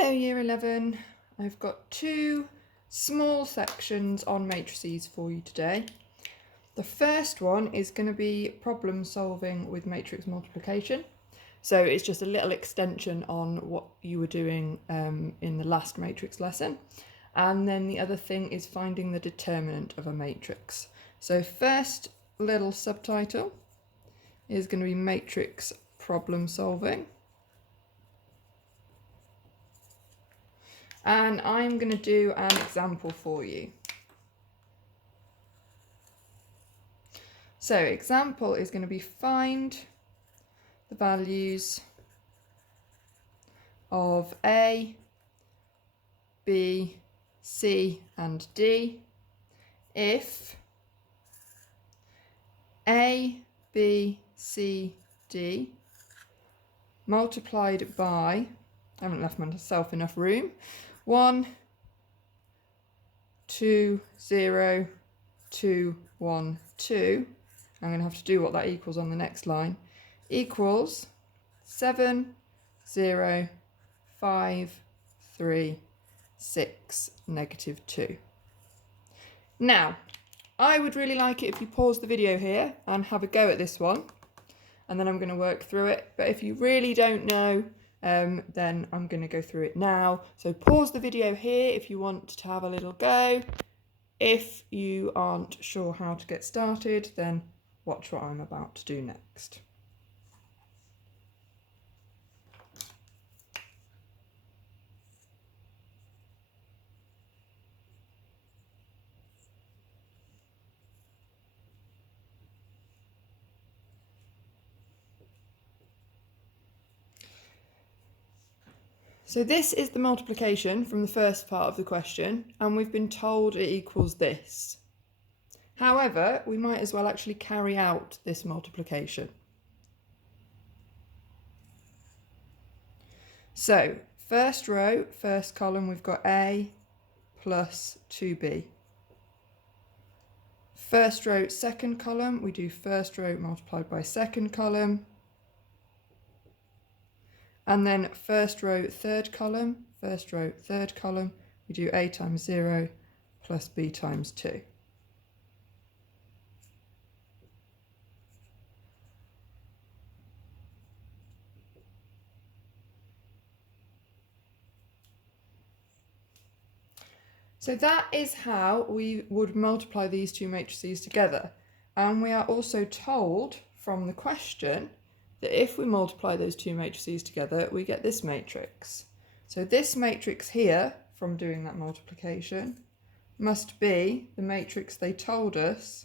Hello Year 11, I've got two small sections on matrices for you today. The first one is going to be problem solving with matrix multiplication. So it's just a little extension on what you were doing in the last matrix lesson. And then the other thing is finding the determinant of a matrix. So first little subtitle is going to be matrix problem solving. And I'm going to do an example for you. So example is going to be find the values of A, B, C and D if A, B, C, D multiplied by, I haven't left myself enough room, 1, 2, 0, 2, 1, 2. I'm going to have to do what that equals on the next line. Equals 7, 0, 5, 3, 6, negative 2. Now, I would really like it if you pause the video here and have a go at this one. And then I'm going to work through it. But if you really don't know, then I'm going to go through it now. So pause the video here if you want to have a little go. If you aren't sure how to get started, then watch what I'm about to do next. So this is the multiplication from the first part of the question, and we've been told it equals this. However, we might as well actually carry out this multiplication. So first row, first column, we've got A plus 2B. First row, second column, we do first row multiplied by second column. And then first row, third column, we do A times 0 plus B times 2. So that is how we would multiply these two matrices together. And we are also told from the question that if we multiply those two matrices together, we get this matrix. So this matrix here, from doing that multiplication, must be the matrix they told us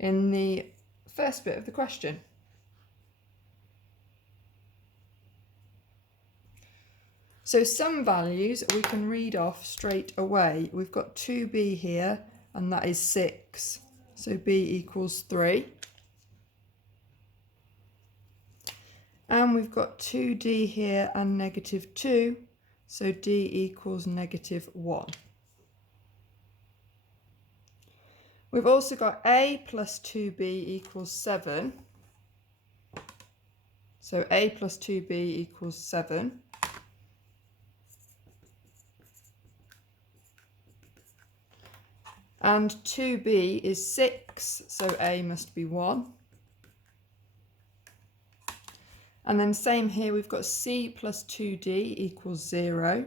in the first bit of the question. So some values we can read off straight away. We've got 2b here, and that is 6. So b equals 3. And we've got 2d here and negative 2. So d equals negative 1. We've also got a plus 2b equals 7. So a plus 2b equals 7. And 2b is 6, so a must be 1. And then same here, we've got c plus 2d equals 0.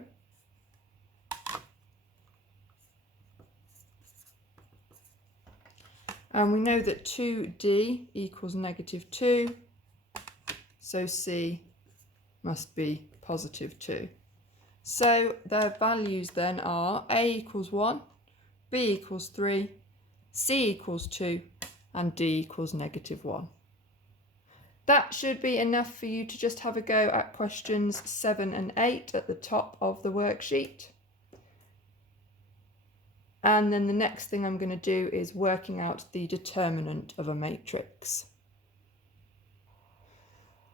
And we know that 2d equals negative 2, so c must be positive 2. So their values then are a equals 1, b equals 3, c equals 2, and d equals negative 1. That should be enough for you to just have a go at questions 7 and 8 at the top of the worksheet. And then the next thing I'm going to do is working out the determinant of a matrix.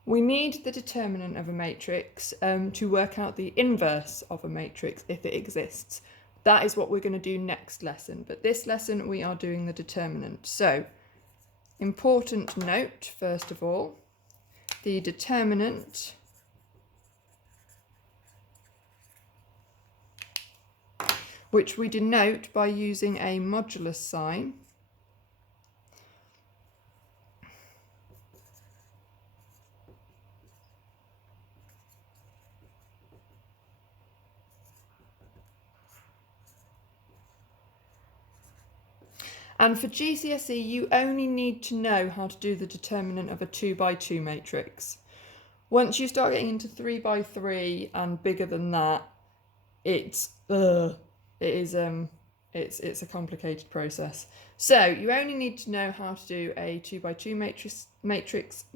We need the determinant of a matrix to work out the inverse of a matrix if it exists. That is what we're going to do next lesson, but this lesson we are doing the determinant. So, important note, first of all, the determinant which we denote by using a modulus sign, and for GCSE you only need to know how to do the determinant of a 2 by 2 matrix. Once you start getting into 3 by 3 and bigger than that, it's a complicated process. So you only need to know how to do a 2 by 2 matrix's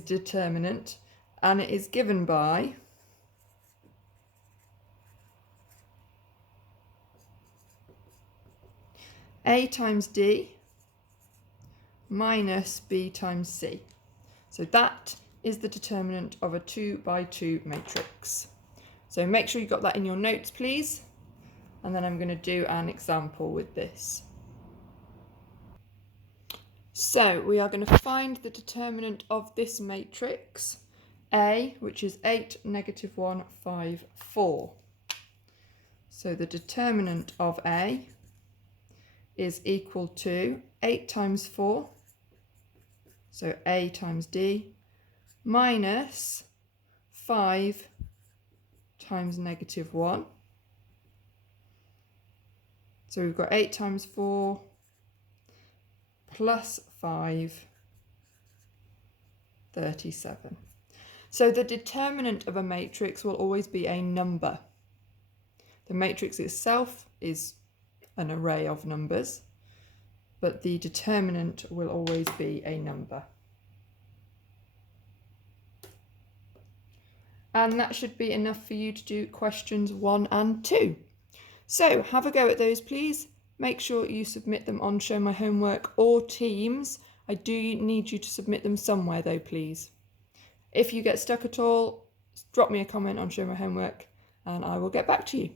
determinant, and it is given by A times D minus B times C. So that is the determinant of a 2 by 2 matrix. So make sure you got that in your notes, please. And then I'm going to do an example with this. So we are going to find the determinant of this matrix, A, which is 8, -1, 5, 4. So the determinant of A is equal to 8 times 4, so A times D, minus 5 times -1. So we've got 8 times 4 plus 5, 37. So the determinant of a matrix will always be a number. The matrix itself is an array of numbers, but the determinant will always be a number. And that should be enough for you to do questions 1 and 2. So have a go at those, please. Make sure you submit them on Show My Homework or Teams. I do need you to submit them somewhere though, please. If you get stuck at all, drop me a comment on Show My Homework and I will get back to you.